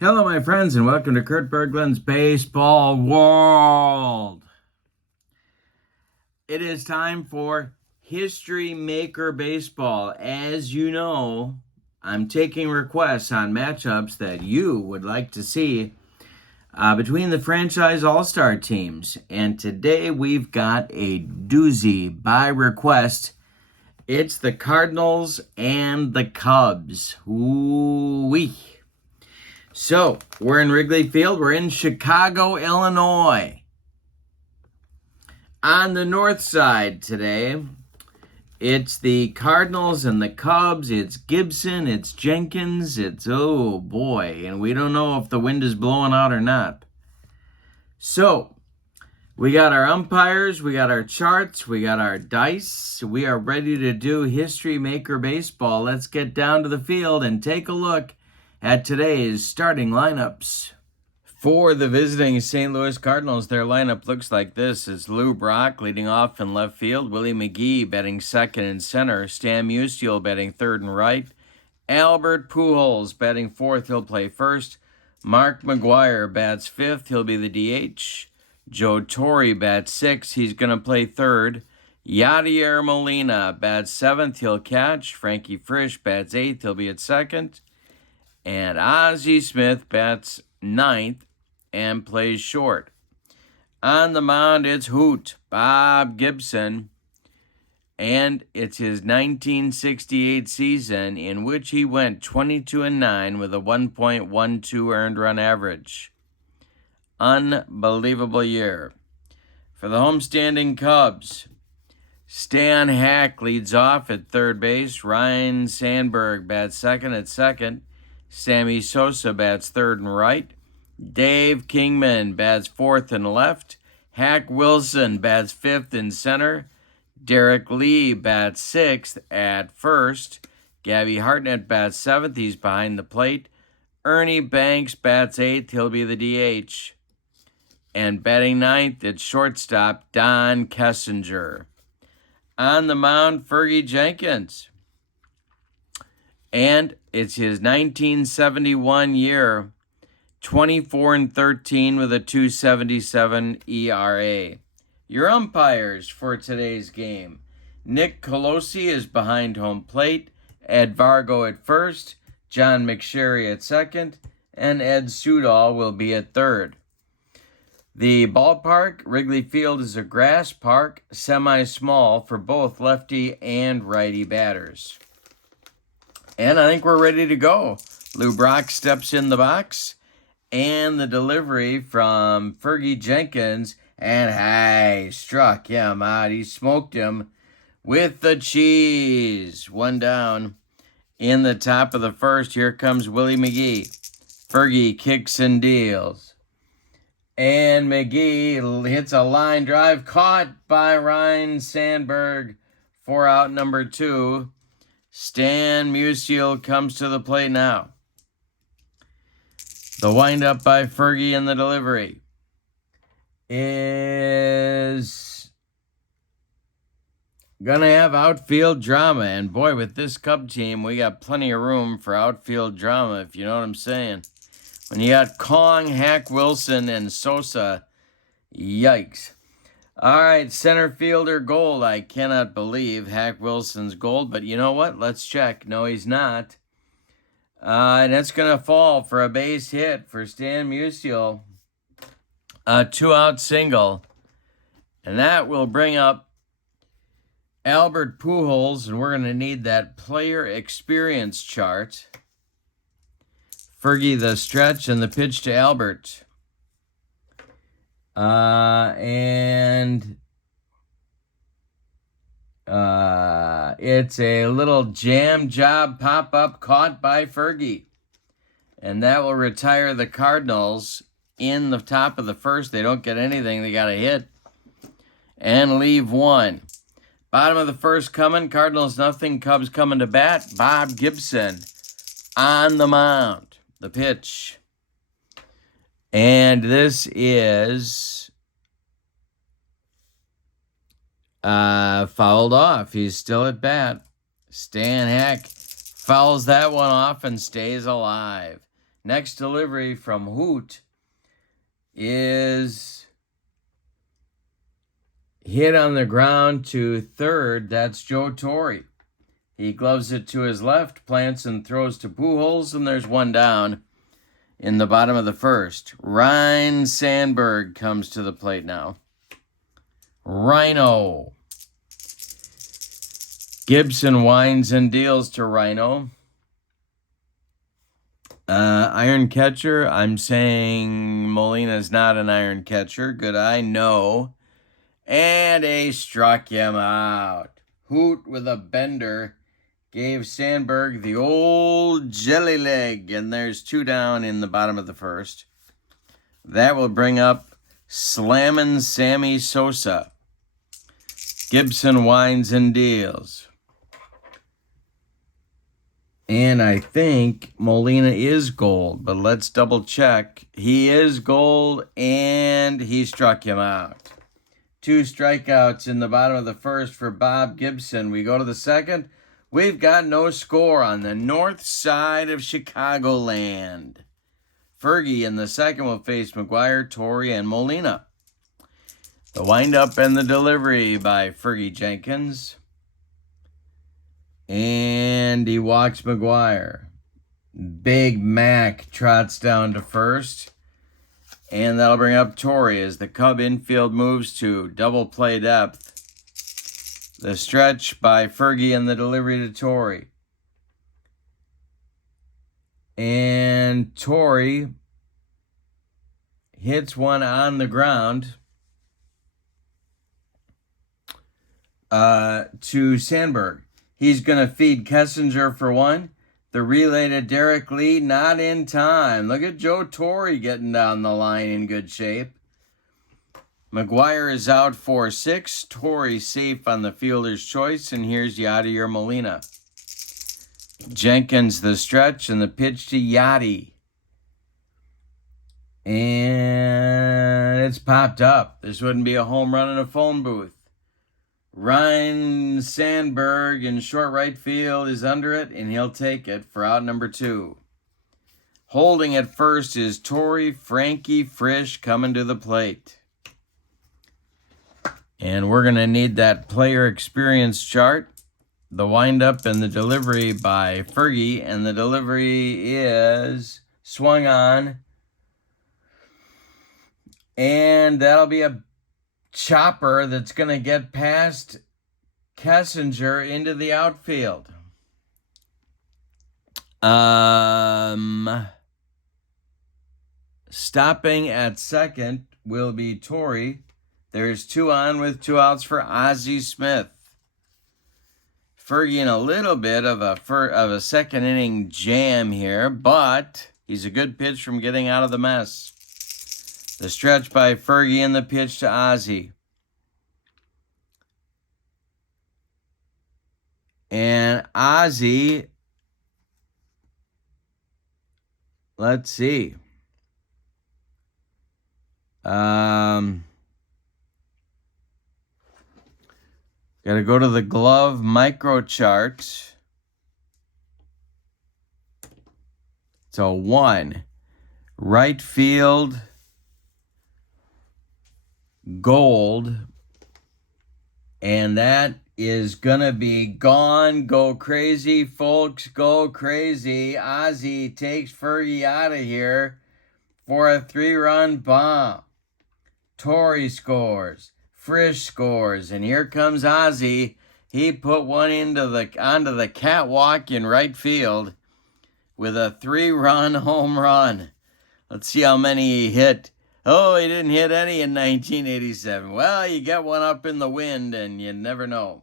Hello, my friends, and welcome to Kurt Berglund's Baseball World. It is time for History Maker Baseball. As you know, I'm taking requests on matchups that you would like to see between the franchise all-star teams. And today we've got a doozy by request. It's the Cardinals and the Cubs. Ooh-wee. So, we're in Wrigley Field. We're in Chicago, Illinois. On the north side today, it's the Cardinals and the Cubs. It's Gibson, it's Jenkins, oh boy, and we don't know if the wind is blowing out or not. So, we got our umpires, we got our charts, we got our dice. We are ready to do History Maker Baseball. Let's get down to the field and take a look at today's starting lineups. For the visiting St. Louis Cardinals, their lineup looks like this. It's Lou Brock leading off in left field, Willie McGee batting second and center, Stan Musial batting third and right, Albert Pujols batting fourth, he'll play first, Mark McGwire bats fifth, he'll be the DH, Joe Torre bats sixth, he's going to play third, Yadier Molina bats seventh, he'll catch, Frankie Frisch bats eighth, he'll be at second, and Ozzie Smith bats ninth and plays short. On the mound, it's Hoot, Bob Gibson, and it's his 1968 season in which he went 22-9 with a 1.12 earned run average. Unbelievable year. For the homestanding Cubs, Stan Hack leads off at third base, Ryan Sandberg bats second at second, Sammy Sosa bats third and right, Dave Kingman bats fourth and left, Hack Wilson bats fifth and center, Derek Lee bats sixth at first, Gabby Hartnett bats seventh, he's behind the plate, Ernie Banks bats eighth, he'll be the DH, and batting ninth at shortstop, Don Kessinger. On the mound, Fergie Jenkins, and it's his 1971 year, 24-13 with a 2.77 ERA. Your umpires for today's game. Nick Colosi is behind home plate, Ed Vargo at first, John McSherry at second, and Ed Sudol will be at third. The ballpark, Wrigley Field, is a grass park, semi-small for both lefty and righty batters. And I think we're ready to go. Lou Brock steps in the box, and the delivery from Fergie Jenkins, and he struck him out. He smoked him with the cheese. One down in the top of the first. Here comes Willie McGee. Fergie kicks and deals. And McGee hits a line drive caught by Ryan Sandberg for out number two. Stan Musial comes to the plate now. The windup by Fergie and the delivery is going to have outfield drama. And boy, with this Cub team, we got plenty of room for outfield drama, if you know what I'm saying. When you got Kong, Hack Wilson, and Sosa, yikes. All right, center fielder gold. I cannot believe Hack Wilson's gold, but you know what? Let's check. No, he's not. And it's going to fall for a base hit for Stan Musial. A two-out single. And that will bring up Albert Pujols, and we're going to need that player experience chart. Fergie the stretch and the pitch to Albert. It's a little jam job pop-up caught by Fergie. And that will retire the Cardinals in the top of the first. They don't get anything. They got a hit. And leave one. Bottom of the first coming. Cardinals nothing. Cubs coming to bat. Bob Gibson on the mound. The pitch. And this is fouled off. He's still at bat. Stan Hack fouls that one off and stays alive. Next delivery from Hoot is hit on the ground to third. That's Joe Torre. He gloves it to his left, plants and throws to Pujols, and there's one down in the bottom of the first. Ryne Sandberg comes to the plate now. Rhino. Gibson winds and deals to Rhino. Iron catcher, I'm saying Molina's not an iron catcher. Good eye, no. And he struck him out. Hoot with a bender gave Sandberg the old jelly leg, and there's two down in the bottom of the first. That will bring up Slammin' Sammy Sosa. Gibson winds and deals. And I think Molina is gold, but let's double check. He is gold, and he struck him out. 2 strikeouts in the bottom of the first for Bob Gibson. We go to the second. We've got no score on the north side of Chicagoland. Fergie in the second will face McGuire, Torre, and Molina. The windup and the delivery by Fergie Jenkins. And he walks McGuire. Big Mac trots down to first. And that'll bring up Torre as the Cub infield moves to double play depth. The stretch by Fergie and the delivery to Torre. And Torre hits one on the ground to Sandberg. He's going to feed Kessinger for one. The relay to Derek Lee, not in time. Look at Joe Torre getting down the line in good shape. McGuire is out for 6. Torre safe on the fielder's choice, and here's Yadier Molina. Jenkins the stretch and the pitch to Yadi. And it's popped up. This wouldn't be a home run in a phone booth. Ryne Sandberg in short right field is under it, and he'll take it for out number 2. Holding at first is Torre. Frankie Frisch coming to the plate. And we're going to need that player experience chart. The windup and the delivery by Fergie, and the delivery is swung on. And that'll be a chopper that's going to get past Kessinger into the outfield. Stopping at second will be Torre. There's 2 on with 2 outs for Ozzie Smith. Fergie in a little bit of a second inning jam here, but he's a good pitch from getting out of the mess. The stretch by Fergie and the pitch to Ozzie. And Ozzie, let's see. Got to go to the glove micro chart. It's a 1. Right field, gold. And that is going to be gone. Go crazy, folks. Go crazy. Ozzie takes Fergie out of here for a 3-run bomb. Torre scores. Frisch scores, and here comes Ozzie. He put one onto the catwalk in right field with a 3-run home run. Let's see how many he hit. Oh, he didn't hit any in 1987. Well, you get one up in the wind, and you never know.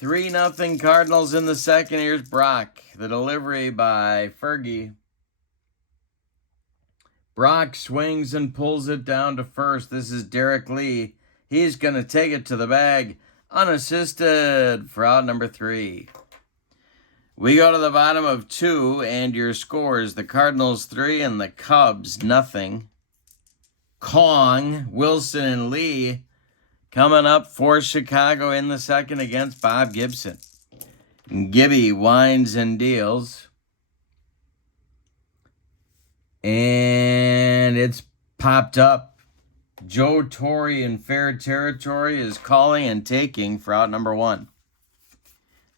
3-0 Cardinals in the second. Here's Brock. The delivery by Fergie. Brock swings and pulls it down to first. This is Derek Lee. He's going to take it to the bag unassisted for out number 3. We go to the bottom of 2, and your scores, the Cardinals 3 and the Cubs 0. Kong, Wilson, and Lee coming up for Chicago in the second against Bob Gibson. Gibby winds and deals. And it's popped up. Joe Torre in fair territory is calling and taking for out number 1.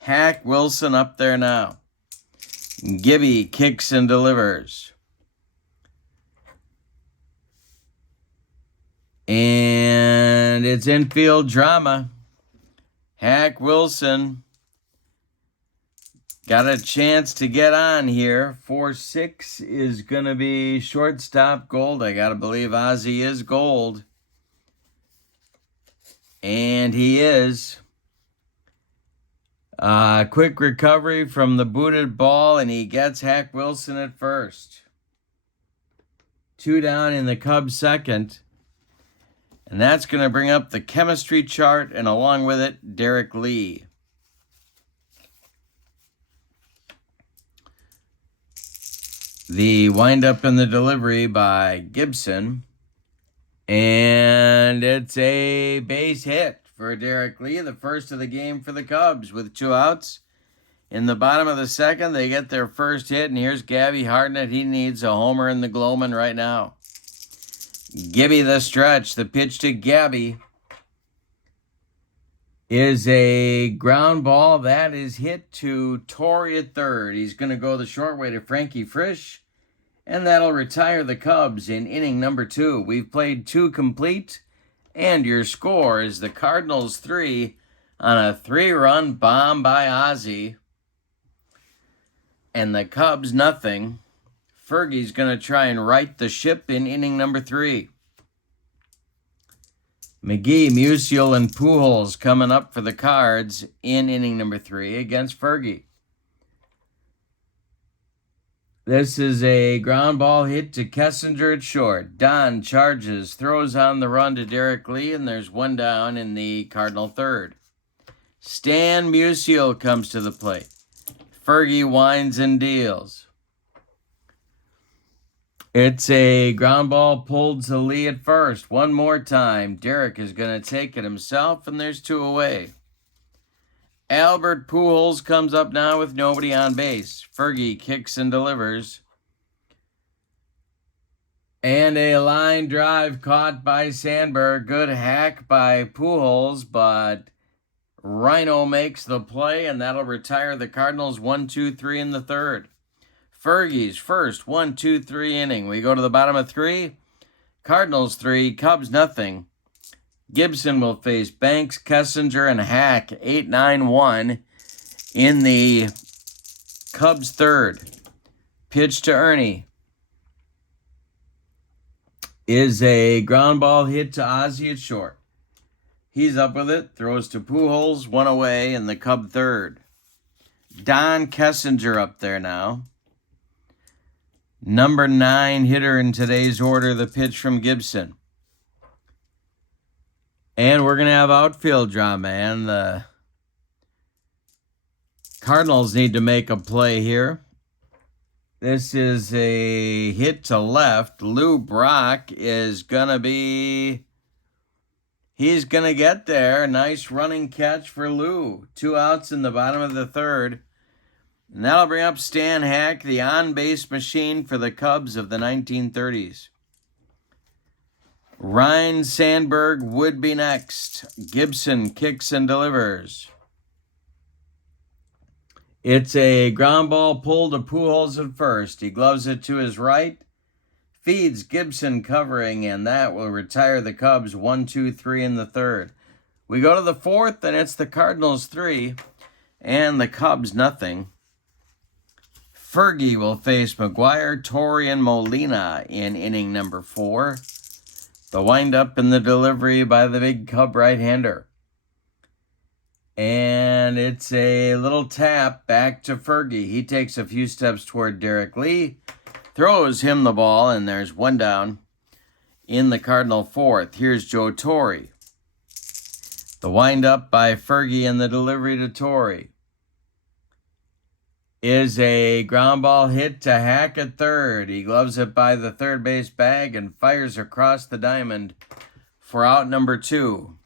Hack Wilson up there now. Gibby kicks and delivers. And it's infield drama. Hack Wilson got a chance to get on here. 4-6 is going to be shortstop gold. I got to believe Ozzie is gold. And he is. Quick recovery from the booted ball, and he gets Hack Wilson at first. 2 down in the Cubs second. And that's going to bring up the chemistry chart, and along with it, Derek Lee. The windup in the delivery by Gibson. And it's a base hit for Derek Lee, the first of the game for the Cubs with 2 outs. In the bottom of the second, they get their first hit, and here's Gabby Hartnett. He needs a homer in the Glowman right now. Gibby the stretch. The pitch to Gabby is a ground ball that is hit to Torre at third. He's going to go the short way to Frankie Frisch, and that'll retire the Cubs in inning number 2. We've played 2 complete, and your score is the Cardinals 3 on a 3-run bomb by Ozzie, and the Cubs nothing. Fergie's going to try and right the ship in inning number 3. McGee, Musial, and Pujols coming up for the Cards in inning number 3 against Fergie. This is a ground ball hit to Kessinger at short. Don charges, throws on the run to Derek Lee, and there's 1 down in the Cardinal third. Stan Musial comes to the plate. Fergie winds and deals. It's a ground ball pulled to Lee at first. 1 more time. Derek is going to take it himself, and there's 2 away. Albert Pujols comes up now with nobody on base. Fergie kicks and delivers. And a line drive caught by Sandberg. Good hack by Pujols, but Rhino makes the play, and that'll retire the Cardinals 1-2-3 in the third. Fergie's first 1-2-3 inning. We go to the bottom of 3. Cardinals 3, Cubs nothing. Gibson will face Banks, Kessinger, and Hack 8-9-1 in the Cubs third. Pitch to Ernie is a ground ball hit to Ozzie at short. He's up with it, throws to Pujols, 1 away in the Cub third. Don Kessinger up there now. Number 9 hitter in today's order, the pitch from Gibson. And we're going to have outfield drama, and the Cardinals need to make a play here. This is a hit to left. Lou Brock is going to be... He's going to get there. Nice running catch for Lou. 2 outs in the bottom of the third. And that'll bring up Stan Hack, the on-base machine for the Cubs of the 1930s. Ryan Sandberg would be next. Gibson kicks and delivers. It's a ground ball pulled to Pujols at first. He gloves it to his right. Feeds Gibson covering, and that will retire the Cubs 1-2-3 in the third. We go to the fourth, and it's the Cardinals 3 and the Cubs nothing. Fergie will face McGuire, Torre, and Molina in inning number 4. The windup in the delivery by the big Cub right-hander. And it's a little tap back to Fergie. He takes a few steps toward Derek Lee, throws him the ball, and there's 1 down in the Cardinal fourth. Here's Joe Torre. The windup by Fergie and the delivery to Torre is a ground ball hit to Hack at third. He gloves it by the third base bag and fires across the diamond for out number 2.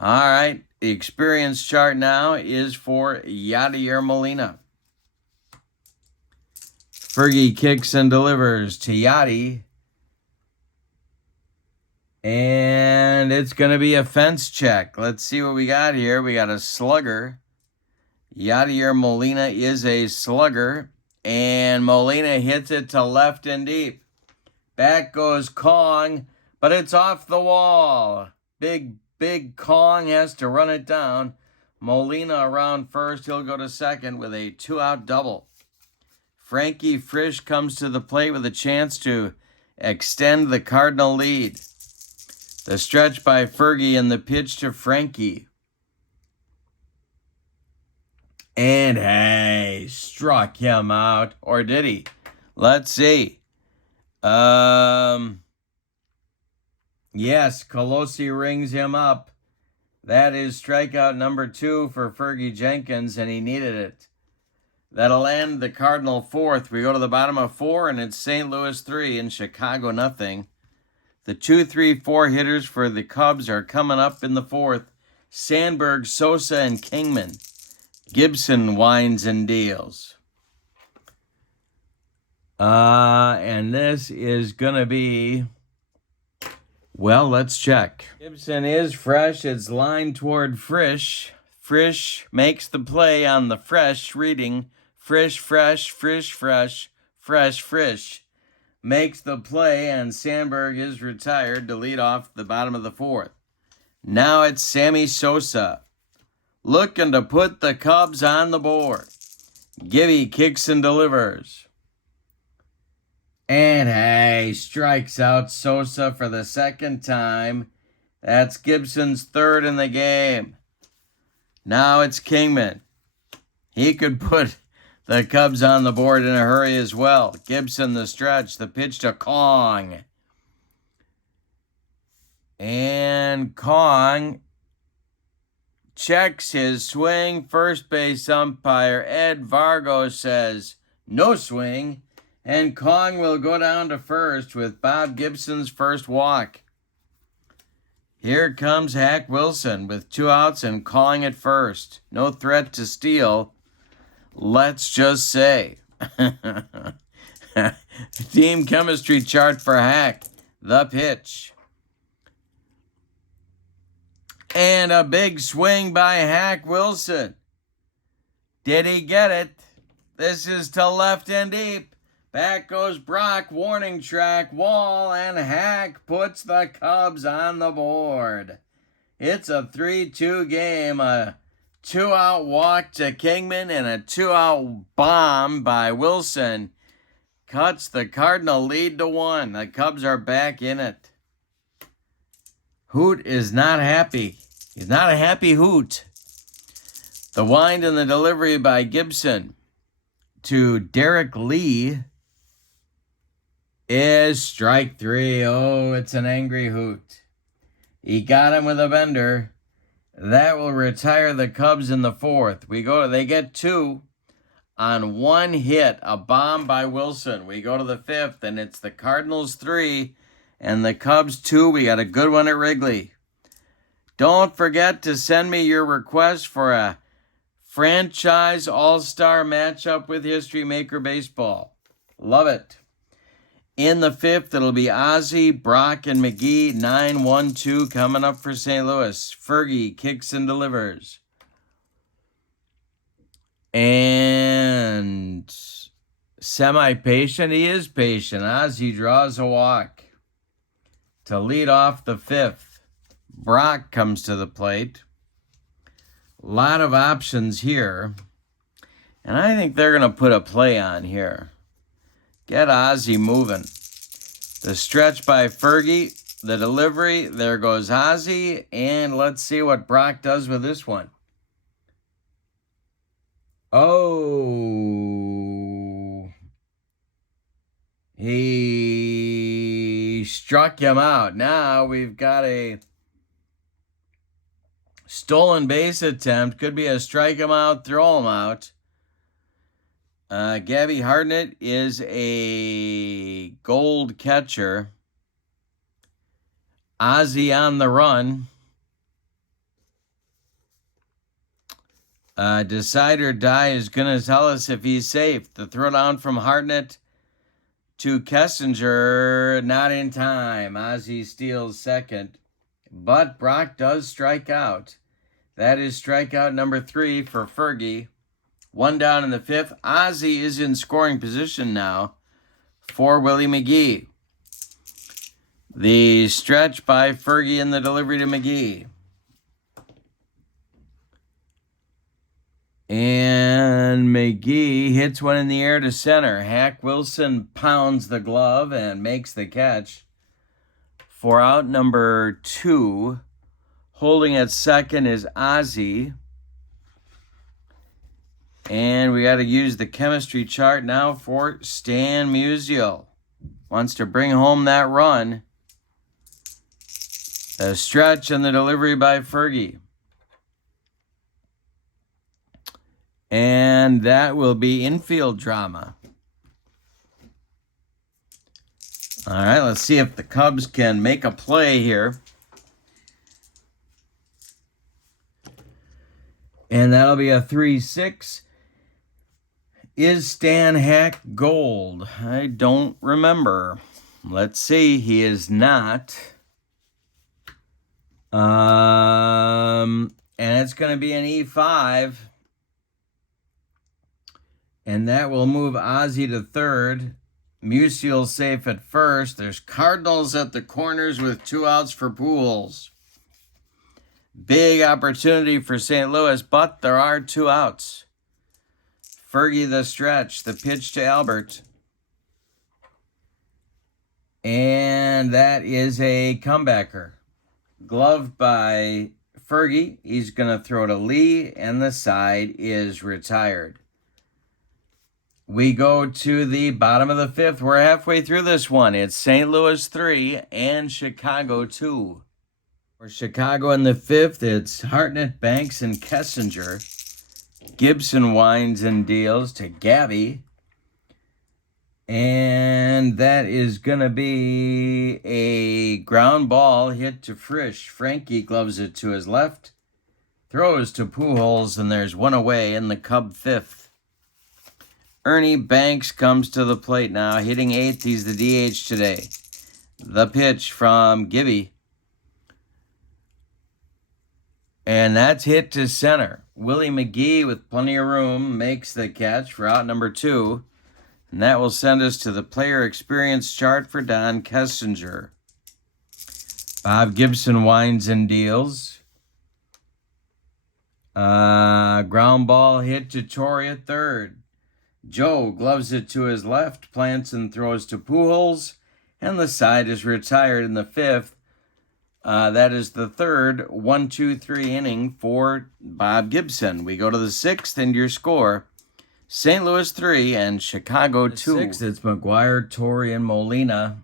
All right, the experience chart now is for Yadier Molina. Fergie kicks and delivers to Yachty. And it's going to be a fence check. Let's see what we got here. We got a slugger. Yadier Molina is a slugger. And Molina hits it to left and deep. Back goes Kong, but it's off the wall. Big Kong has to run it down. Molina around first. He'll go to second with a 2-out double. Frankie Frisch comes to the plate with a chance to extend the Cardinal lead. The stretch by Fergie and the pitch to Frankie. And hey, struck him out. Or did he? Let's see. Yes, Colosi rings him up. That is strikeout number 2 for Fergie Jenkins, and he needed it. That'll end the Cardinal fourth. We go to the bottom of 4, and it's St. Louis 3 and Chicago nothing. The 2, 3, 4 hitters for the Cubs are coming up in the fourth. Sandberg, Sosa, and Kingman. Gibson winds and deals. And this is going to be, well, let's check. Gibson is fresh. It's lined toward Frisch. Frisch makes the play on the fresh reading. Frisch, fresh, Frisch, fresh, fresh, Frisch. Makes the play, and Sandberg is retired to lead off the bottom of the fourth. Now it's Sammy Sosa, looking to put the Cubs on the board. Gibby kicks and delivers. And hey, strikes out Sosa for the second time. That's Gibson's third in the game. Now it's Kingman. He could put the Cubs on the board in a hurry as well. Gibson the stretch, the pitch to Kong. And Kong checks his swing. First base umpire Ed Vargo says no swing. And Kong will go down to first with Bob Gibson's first walk. Here comes Hack Wilson with 2 outs and Kong at first. No threat to steal. Let's just say. Team chemistry chart for Hack. The pitch. And a big swing by Hack Wilson. Did he get it? This is to left and deep. Back goes Brock, warning track, wall, and Hack puts the Cubs on the board. It's a 3-2 game, a 2-out walk to Kingman and a 2-out bomb by Wilson cuts the Cardinal lead to 1. The Cubs are back in it. Hoot is not happy. He's not a happy Hoot. The wind and the delivery by Gibson to Derek Lee is strike 3. Oh, it's an angry Hoot. He got him with a bender. That will retire the Cubs in the fourth. They get 2 on 1 hit, a bomb by Wilson. We go to the fifth, and it's the Cardinals 3 and the Cubs 2. We got a good one at Wrigley. Don't forget to send me your request for a franchise all-star matchup with History Maker Baseball. Love it. In the fifth, it'll be Ozzie, Brock, and McGee. 9-1-2 coming up for St. Louis. Fergie kicks and delivers. And semi-patient, he is patient. Ozzie draws a walk to lead off the fifth. Brock comes to the plate. A lot of options here. And I think they're going to put a play on here. Get Ozzie moving. The stretch by Fergie, the delivery, there goes Ozzie, and let's see what Brock does with this one. Oh, he struck him out. Now we've got a stolen base attempt. Could be a strike him out, throw him out. Gabby Hartnett is a gold catcher. Ozzie on the run. Decide or Die is going to tell us if he's safe. The throw down from Hartnett to Kessinger. Not in time. Ozzie steals second. But Brock does strike out. That is strikeout number 3 for Fergie. 1 down in the 5th. Ozzie is in scoring position now for Willie McGee. The stretch by Fergie and the delivery to McGee. And McGee hits one in the air to center. Hack Wilson pounds the glove and makes the catch for out number 2. Holding at second is Ozzie. And we got to use the chemistry chart now for Stan Musial. Wants to bring home that run. The stretch and the delivery by Fergie. And that will be infield drama. All right, let's see if the Cubs can make a play here. And that'll be a 3-6. Is Stan Hack gold? I don't remember. Let's see. He is not. And it's going to be an E5. And that will move Ozzie to third. Musial safe at first. There's Cardinals at the corners with 2 outs for Pujols. Big opportunity for St. Louis, but there are 2 outs. Fergie the stretch, the pitch to Albert. And that is a comebacker. Gloved by Fergie. He's going to throw to Lee, and the side is retired. We go to the bottom of the 5th. We're halfway through this one. It's St. Louis 3 and Chicago 2. For Chicago in the 5th, it's Hartnett, Banks, and Kessinger. Gibson winds and deals to Gabby. And that is going to be a ground ball hit to Frisch. Frankie gloves it to his left. Throws to Pujols, and there's 1 away in the Cub 5th. Ernie Banks comes to the plate now, hitting 8th. He's the DH today. The pitch from Gibby. And that's hit to center. Willie McGee, with plenty of room, makes the catch for out number 2. And that will send us to the player experience chart for Don Kessinger. Bob Gibson winds and deals. Ground ball hit to Torrey at third. Joe gloves it to his left, plants and throws to Pujols, and the side is retired in the 5th. That is the third 1-2-3 inning for Bob Gibson. We go to the 6th, and your score, St. Louis 3 and Chicago 2. 6th, it's McGuire, Torrey, and Molina.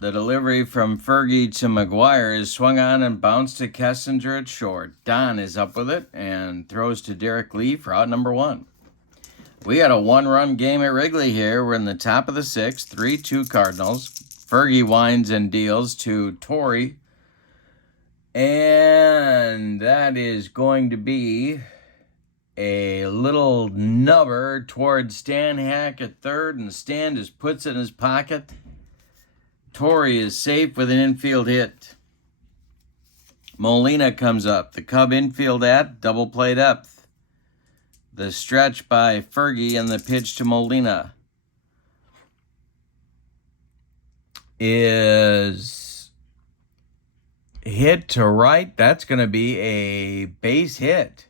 The delivery from Fergie to McGuire is swung on and bounced to Kessinger at short. Don is up with it and throws to Derek Lee for out number 1. We got a 1-run game at Wrigley here. We're in the top of the 6th, 3-2 Cardinals. Fergie winds and deals to Torrey. And that is going to be a little nubber towards Stan Hack at third, and Stan just puts it in his pocket. Torrey is safe with an infield hit. Molina comes up. The Cub infield at double play depth. The stretch by Fergie and the pitch to Molina is hit to right. That's going to be a base hit.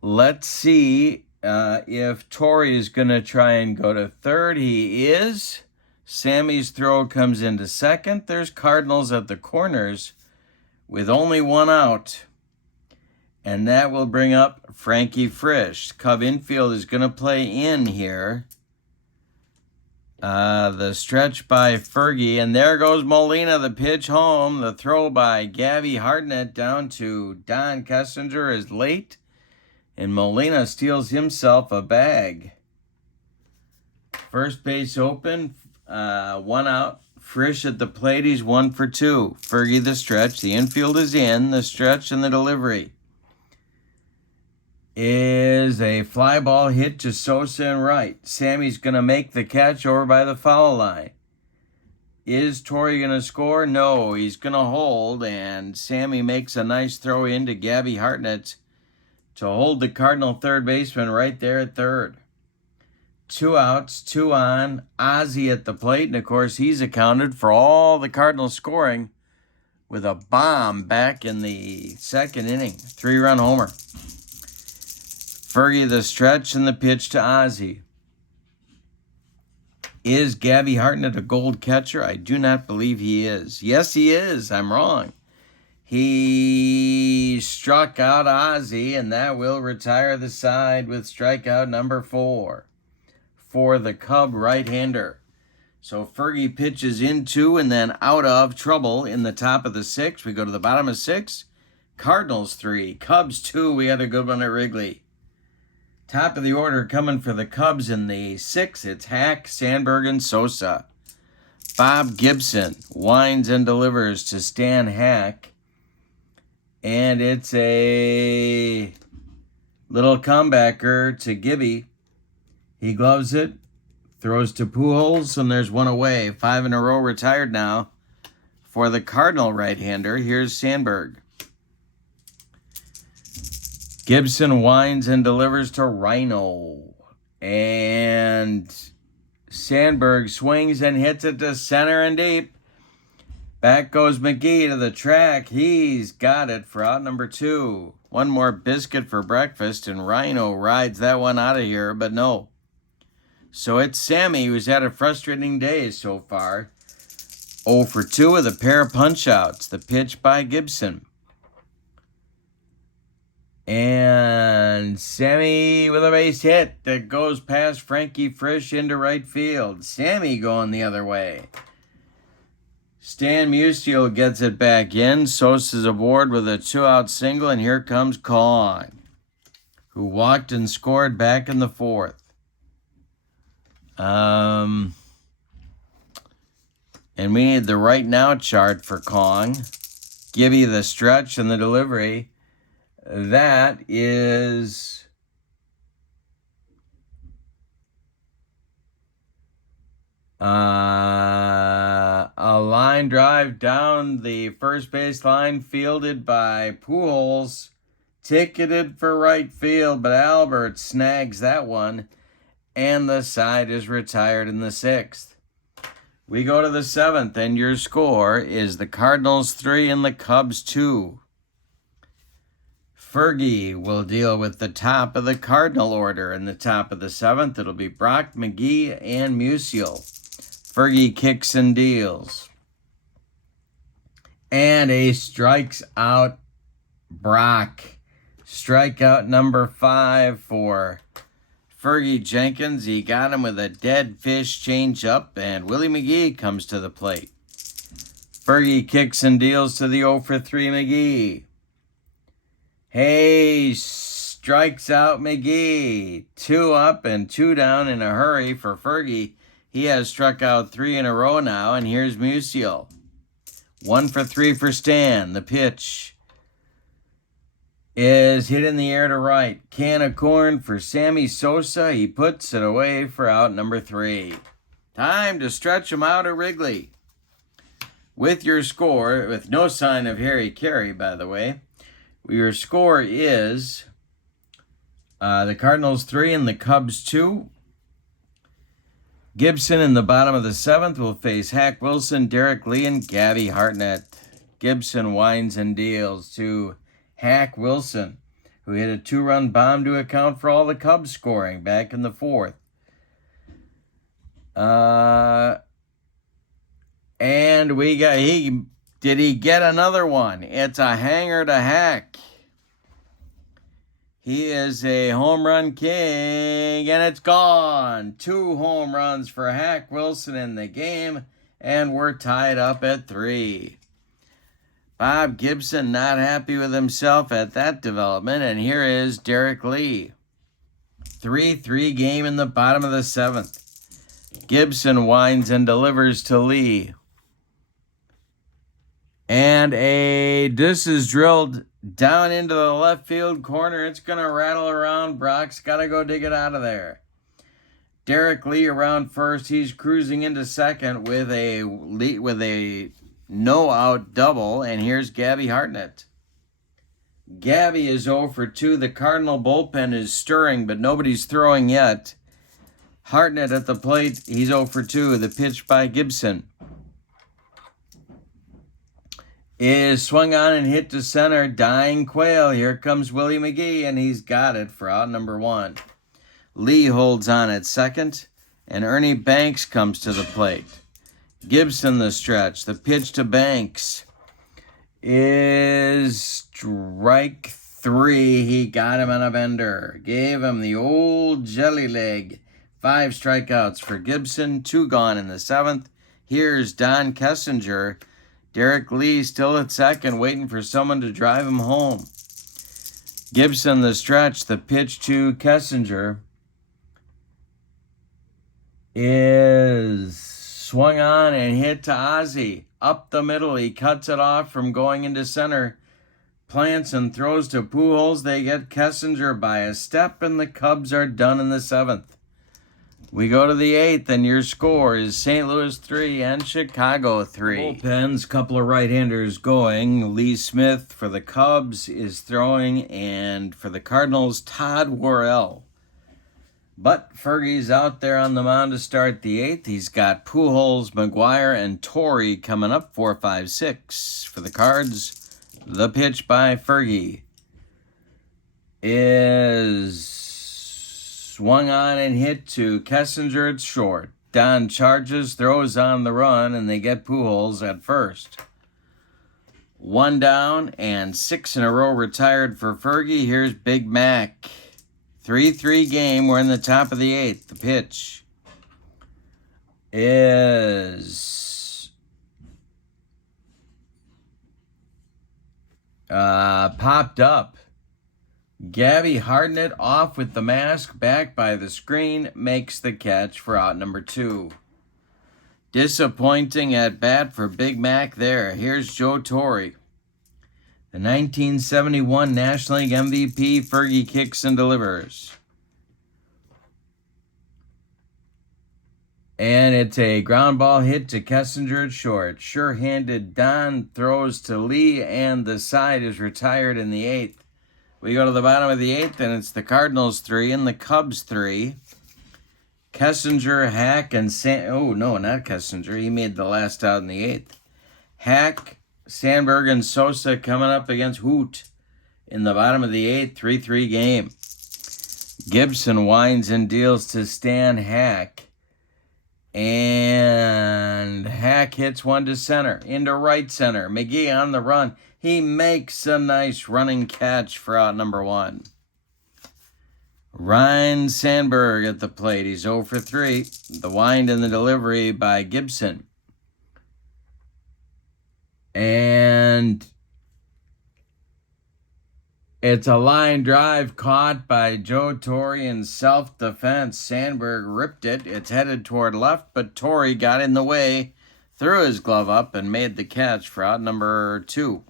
Let's see if Torrey is going to try and go to third. He is. Sammy's throw comes into second. There's Cardinals at the corners with only 1 out. And that will bring up Frankie Frisch. Cub infield is going to play in here. The stretch by Fergie. And there goes Molina, the pitch home. The throw by Gabby Hartnett down to Don Kessinger is late. And Molina steals himself a bag. First base open. 1 out. Frisch at the plate. He's 1 for 2. Fergie the stretch. The infield is in. The stretch and the delivery is a fly ball hit to Sosa and right. Sammy's going to make the catch over by the foul line. Is Torrey going to score? No, he's going to hold, and Sammy makes a nice throw into Gabby Hartnett to hold the Cardinal third baseman right there at third. 2 outs, 2 on. Ozzie at the plate, and of course he's accounted for all the Cardinals scoring with a bomb back in the second inning. 3-run homer. Fergie the stretch and the pitch to Ozzie. Is Gabby Hartnett a gold catcher? I do not believe he is. Yes, he is. I'm wrong. He struck out Ozzie, and that will retire the side with strikeout number 4 for the Cub right-hander. So Fergie pitches into and then out of trouble in the top of the 6th. We go to the bottom of 6. Cardinals 3, Cubs 2. We had a good one at Wrigley. Top of the order coming for the Cubs in the 6th. It's Hack, Sandberg, and Sosa. Bob Gibson winds and delivers to Stan Hack. And it's a little comebacker to Gibby. He gloves it, throws to Pujols, and there's one away. 5 in a row retired now for the Cardinal right-hander. Here's Sandberg. Gibson winds and delivers to Rhino. And Sandberg swings and hits it to center and deep. Back goes McGee to the track. He's got it for out number 2. One more biscuit for breakfast, and Rhino rides that one out of here, but no. So it's Sammy, who's had a frustrating day so far. 0 for 2 with a pair of punch-outs. The pitch by Gibson. And Sammy with a base hit that goes past Frankie Frisch into right field. Sammy going the other way. Stan Musial gets it back in. Sosa's aboard with a 2-out single, and here comes Kong, who walked and scored back in the 4th. And we need the right now chart for Kong. Gibby the stretch and the delivery. That is a line drive down the first base line, fielded by Pujols, ticketed for right field, but Albert snags that one, and the side is retired in the 6th. We go to the 7th, and your score is the Cardinals 3 and the Cubs 2. Fergie will deal with the top of the Cardinal order. In the top of the 7th, it'll be Brock, McGee, and Musial. Fergie kicks and deals. And a strikes out Brock. Strikeout number 5 for Fergie Jenkins. He got him with a dead fish changeup, and Willie McGee comes to the plate. Fergie kicks and deals to the 0 for 3 McGee. Hey, strikes out McGee. 2 up and 2 down in a hurry for Fergie. He has struck out 3 in a row now, and here's Musial. 1 for 3 for Stan. The pitch is hit in the air to right. Can of corn for Sammy Sosa. He puts it away for out number 3. Time to stretch him out at Wrigley. With your score, with no sign of Harry Carey, by the way, your score is the Cardinals 3 and the Cubs 2. Gibson in the bottom of the 7th will face Hack Wilson, Derek Lee, and Gabby Hartnett. Gibson winds and deals to Hack Wilson, who hit a 2-run bomb to account for all the Cubs scoring back in the 4th. And we got, did he get another one? It's a hanger to Hack. He is a home run king, and it's gone. 2 home runs for Hack Wilson in the game, and we're tied up at 3. Bob Gibson not happy with himself at that development, and here is Derek Lee. 3-3 game in the bottom of the 7th. Gibson winds and delivers to Lee. And this is drilled Down into the left field corner. It's going to rattle around. Brock's got to go dig it out of there. Derek Lee around first. He's cruising into second with a no-out double. And here's Gabby Hartnett. Gabby is 0 for 2. The Cardinal bullpen is stirring, but nobody's throwing yet. Hartnett at the plate. He's 0 for 2. The pitch by Gibson is swung on and hit to center. Dying Quail. Here comes Willie McGee, and he's got it for out number 1. Lee holds on at second, and Ernie Banks comes to the plate. Gibson the stretch. The pitch to Banks is strike 3. He got him on a bender. Gave him the old jelly leg. 5 strikeouts for Gibson. 2 gone in the 7th. Here's Don Kessinger. Derek Lee still at second, waiting for someone to drive him home. Gibson the stretch. The pitch to Kessinger is swung on and hit to Ozzie. Up the middle, he cuts it off from going into center. Plants and throws to Pujols. They get Kessinger by a step, and the Cubs are done in the 7th. We go to the 8th, and your score is St. Louis 3 and Chicago 3. Bullpens, couple of right-handers going. Lee Smith for the Cubs is throwing, and for the Cardinals, Todd Worrell. But Fergie's out there on the mound to start the 8th. He's got Pujols, McGuire, and Torrey coming up 4, 5, 6. For the Cards, the pitch by Fergie is swung on and hit to Kessinger at short. Don charges, throws on the run, and they get Pujols at first. 1 down and 6 in a row retired for Fergie. Here's Big Mac. 3-3 game. We're in the top of the 8th. The pitch is popped up. Gabby Hartnett off with the mask, back by the screen, makes the catch for out number 2. Disappointing at bat for Big Mac there. Here's Joe Torre. The 1971 National League MVP, Fergie kicks and delivers. And it's a ground ball hit to Kessinger at short. Sure-handed Don throws to Lee, and the side is retired in the 8th. We go to the bottom of the 8th, and it's the Cardinals 3 and the Cubs 3. Kessinger, Hack, and oh, no, not Kessinger. He made the last out in the 8th. Hack, Sandberg, and Sosa coming up against Hoot in the bottom of the 8th, 3-3 game. Gibson winds and deals to Stan Hack. And Hack hits one to center, into right center. McGee on the run. He makes a nice running catch for out number 1. Ryan Sandberg at the plate. He's 0 for 3. The wind and the delivery by Gibson. And it's a line drive caught by Joe Torre in self-defense. Sandberg ripped it. It's headed toward left, but Torre got in the way, threw his glove up, and made the catch for out number 2.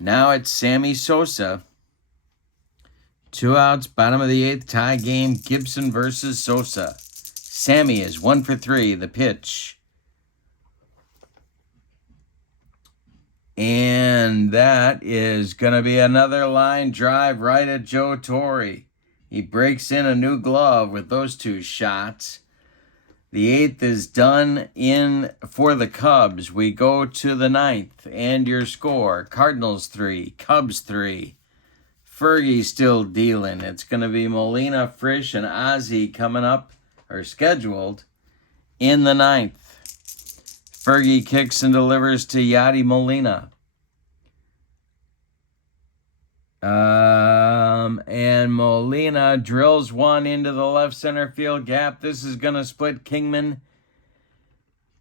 Now it's Sammy Sosa. 2 outs, bottom of the 8th, tie game, Gibson versus Sosa. Sammy is 1 for 3, the pitch. And that is going to be another line drive right at Joe Torre. He breaks in a new glove with those 2 shots. The 8th is done in for the Cubs. We go to the 9th, and your score, Cardinals 3, Cubs 3. Fergie still dealing. It's going to be Molina, Frisch, and Ozzie coming up, or scheduled, in the 9th. Fergie kicks and delivers to Yadi Molina. And Molina drills one into the left center field gap. This is going to split Kingman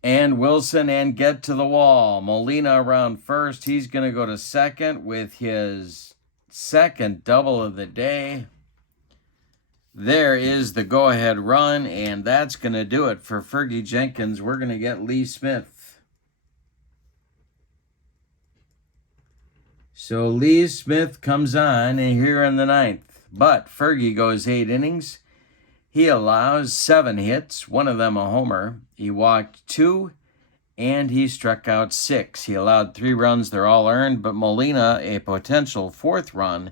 and Wilson and get to the wall. Molina around first. He's going to go to second with his second double of the day. There is the go-ahead run, and that's going to do it for Fergie Jenkins. We're going to get Lee Smith. So Lee Smith comes on here in the ninth. But Fergie goes 8 innings. He allows 7 hits, one of them a homer. He walked 2, and he struck out 6. He allowed 3 runs. They're all earned, but Molina, a potential 4th run,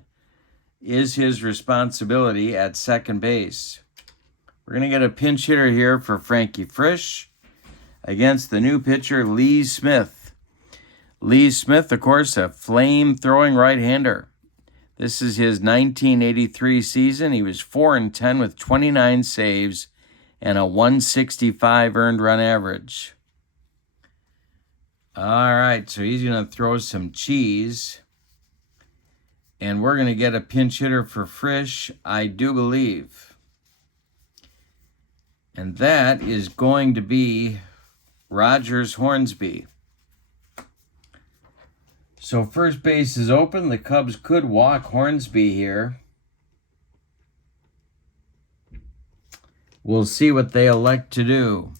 is his responsibility at second base. We're going to get a pinch hitter here for Frankie Frisch against the new pitcher, Lee Smith. Lee Smith, of course, a flame-throwing right-hander. This is his 1983 season. He was 4-10 with 29 saves and a 165 earned run average. All right, so he's going to throw some cheese. And we're going to get a pinch hitter for Frisch, I do believe. And that is going to be Rogers Hornsby. So first base is open. The Cubs could walk Hornsby here. We'll see what they elect to do.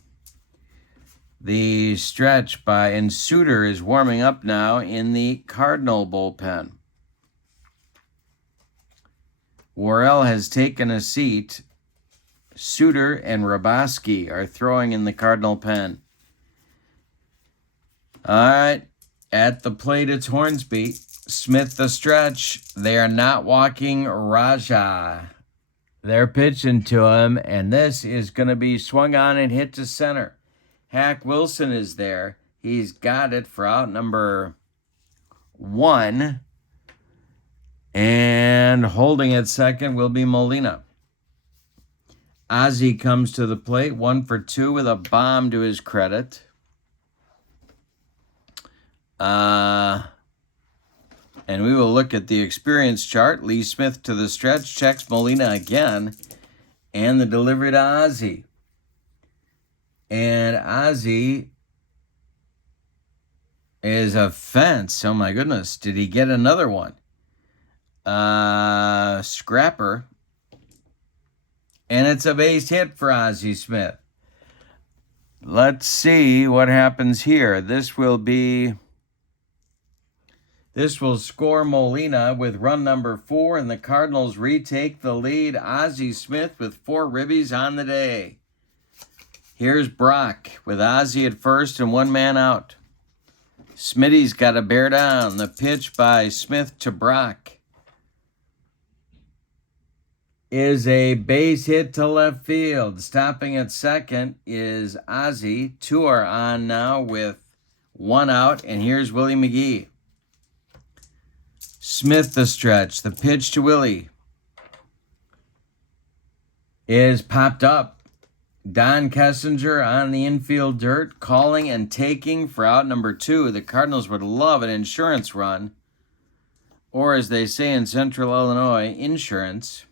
The stretch and Suter is warming up now in the Cardinal bullpen. Worrell has taken a seat. Suter and Raboski are throwing in the Cardinal pen. All right, at the plate it's Hornsby. Smith the stretch. They are not walking Raja. They're pitching to him, and this is going to be swung on and hit to center. Hack Wilson is there. He's got it for out number 1. And holding at second will be Molina. Ozzie comes to the plate, 1 for 2 with a bomb to his credit. And we will look at the experience chart. Lee Smith to the stretch, checks Molina again, and the delivery to Ozzie. And Ozzie is a fence. Oh my goodness, did he get another one? Scrapper. And it's a base hit for Ozzie Smith. Let's see what happens here. This will score Molina with run number 4, and the Cardinals retake the lead. Ozzie Smith with 4 ribbies on the day. Here's Brock with Ozzie at first and 1 man out. Smitty's got to bear down. The pitch by Smith to Brock is a base hit to left field. Stopping at second is Ozzie. 2 are on now with 1 out, and here's Willie McGee. Smith the stretch. The pitch to Willie is popped up. Don Kessinger on the infield dirt, calling and taking for out number 2. The Cardinals would love an insurance run, or as they say in Central Illinois, insurance.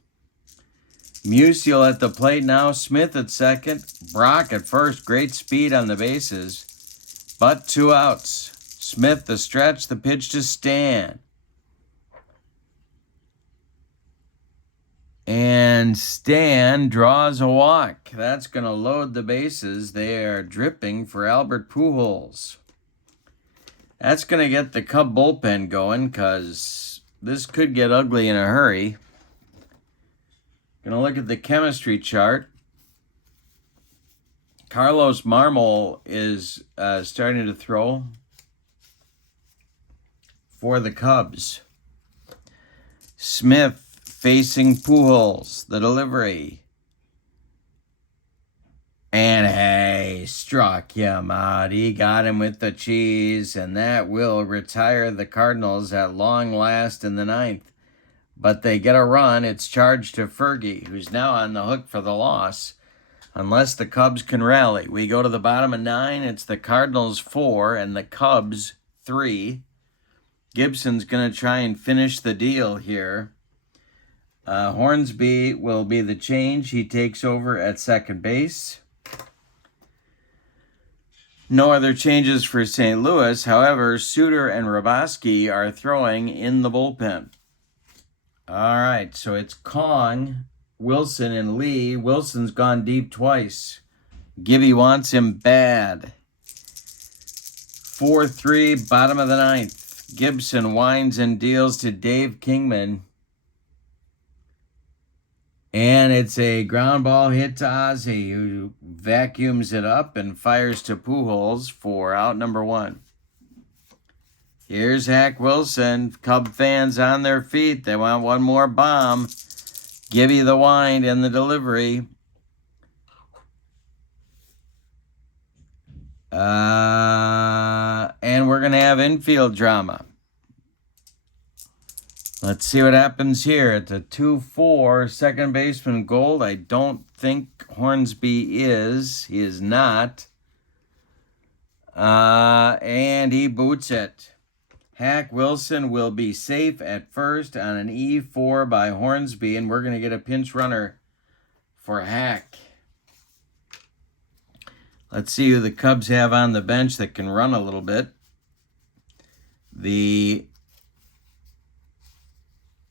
Musial at the plate now. Smith at second. Brock at first. Great speed on the bases, but 2 outs. Smith the stretch. The pitch to Stan. And Stan draws a walk. That's going to load the bases. They are dripping for Albert Pujols. That's going to get the Cub bullpen going, because this could get ugly in a hurry. Going to look at the chemistry chart. Carlos Marmol is starting to throw for the Cubs. Smith facing Pujols, the delivery. And hey, struck him out. He got him with the cheese, and that will retire the Cardinals at long last in the 9th. But they get a run. It's charged to Fergie, who's now on the hook for the loss, unless the Cubs can rally. We go to the bottom of 9. It's the Cardinals 4 and the Cubs 3. Gibson's going to try and finish the deal here. Hornsby will be the change. He takes over at second base. No other changes for St. Louis. However, Suter and Raboski are throwing in the bullpen. All right, so it's Kong, Wilson, and Lee. Wilson's gone deep twice. Gibby wants him bad. 4-3, bottom of the 9th. Gibson winds and deals to Dave Kingman. And it's a ground ball hit to Ozzie, who vacuums it up and fires to Pujols for out number 1. Here's Hack Wilson. Cub fans on their feet. They want one more bomb. Gibby the wind and the delivery. And we're going to have infield drama. Let's see what happens here. It's a 2-4 second baseman Gold. I don't think Hornsby is. He is not. And he boots it. Hack Wilson will be safe at first on an E4 by Hornsby, and we're going to get a pinch runner for Hack. Let's see who the Cubs have on the bench that can run a little bit.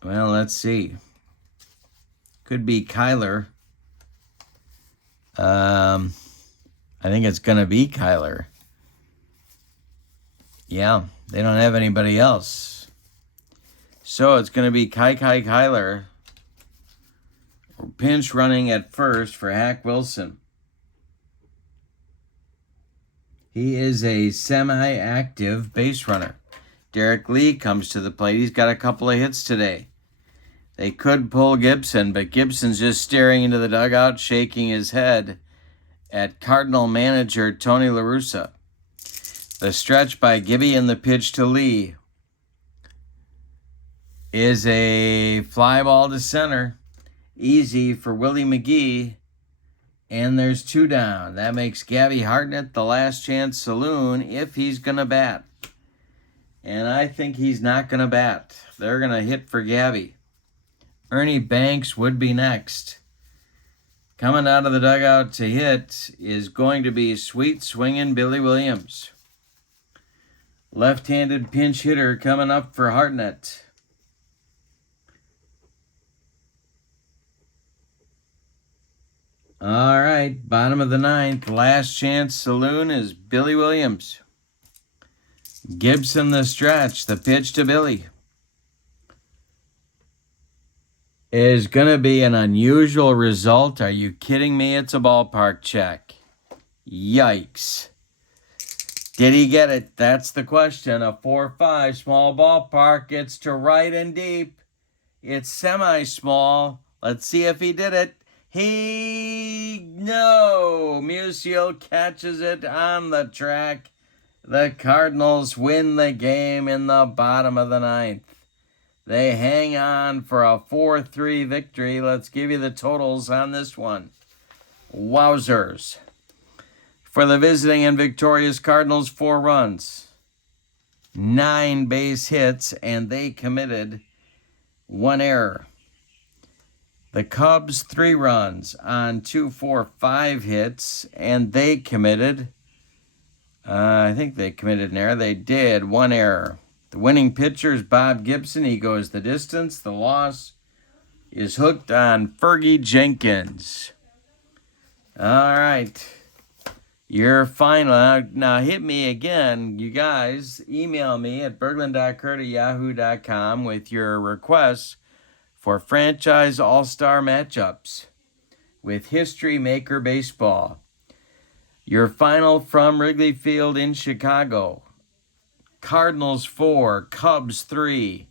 Well, let's see. Could be Kyler. I think it's going to be Kyler. Yeah, they don't have anybody else. So it's going to be Kyler. Pinch running at first for Hack Wilson. He is a semi-active base runner. Derek Lee comes to the plate. He's got a couple of hits today. They could pull Gibson, but Gibson's just staring into the dugout, shaking his head at Cardinal manager Tony La Russa. The stretch by Gibby and the pitch to Lee is a fly ball to center. Easy for Willie McGee. And there's 2 down. That makes Gabby Hartnett the last chance saloon if he's going to bat. And I think he's not going to bat. They're going to hit for Gabby. Ernie Banks would be next. Coming out of the dugout to hit is going to be sweet swinging Billy Williams. Left-handed pinch hitter coming up for Hartnett. All right, bottom of the 9th. Last chance saloon is Billy Williams. Gibson the stretch. The pitch to Billy is going to be an unusual result. Are you kidding me? It's a ballpark check. Yikes. Did he get it? That's the question. A 4-5 small ballpark gets to right and deep. It's semi-small. Let's see if he did it. No. Musial catches it on the track. The Cardinals win the game in the bottom of the 9th. They hang on for a 4-3 victory. Let's give you the totals on this one. Wowzers. For the visiting and victorious Cardinals, 4 runs, 9 base hits, and they committed 1 error. The Cubs, 3 runs on 2, 4, 5 hits, and they committed, I think they committed an error. They did, 1 error. The winning pitcher is Bob Gibson. He goes the distance. The loss is hooked on Fergie Jenkins. All right. Your final. Now hit me again, you guys. Email me at berglund.kurt@yahoo.com with your requests for franchise all-star matchups with History Maker Baseball. Your final from Wrigley Field in Chicago. Cardinals 4, Cubs 3.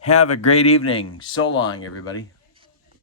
Have a great evening. So long, everybody.